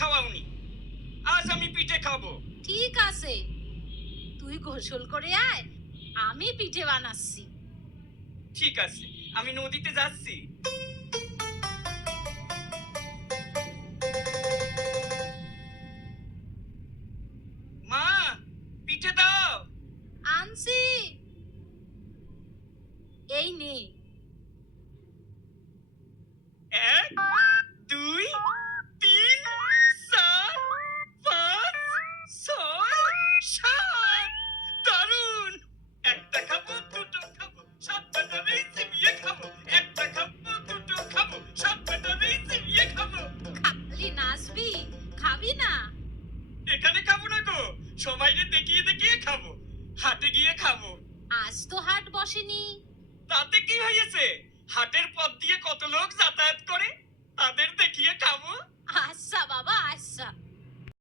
খাওয়াওনি, আজ আমি পিঠে খাবো। ঠিক আছে, তুই গোসল করে আয়, আমি পিঠে বানাচ্ছি। ঠিক আছে, আমি নদীতে যাচ্ছি। মা, পিঠে দাও। আনছি, এই নে। 1 2 3 4 5 6 7। দারুণ! একটা খাবো, দুটো খাবো, সব কটারই চিবিয়ে খাবো। একটা খাবো, দুটো খাবো, সব কটারই চিবিয়ে খাবো। খালি নাচবি, খাবি না? এখানে খাবো না গো, সবাইকে দেখিয়ে দেখিয়ে খাবো, হাটে গিয়ে খাবো। আজ তো হাট বসেনি। তাতে কি হয়েছে? হাটের পথ দিয়ে কত লোক যাতায়াত করে, তাদের দেখিয়ে খাবো।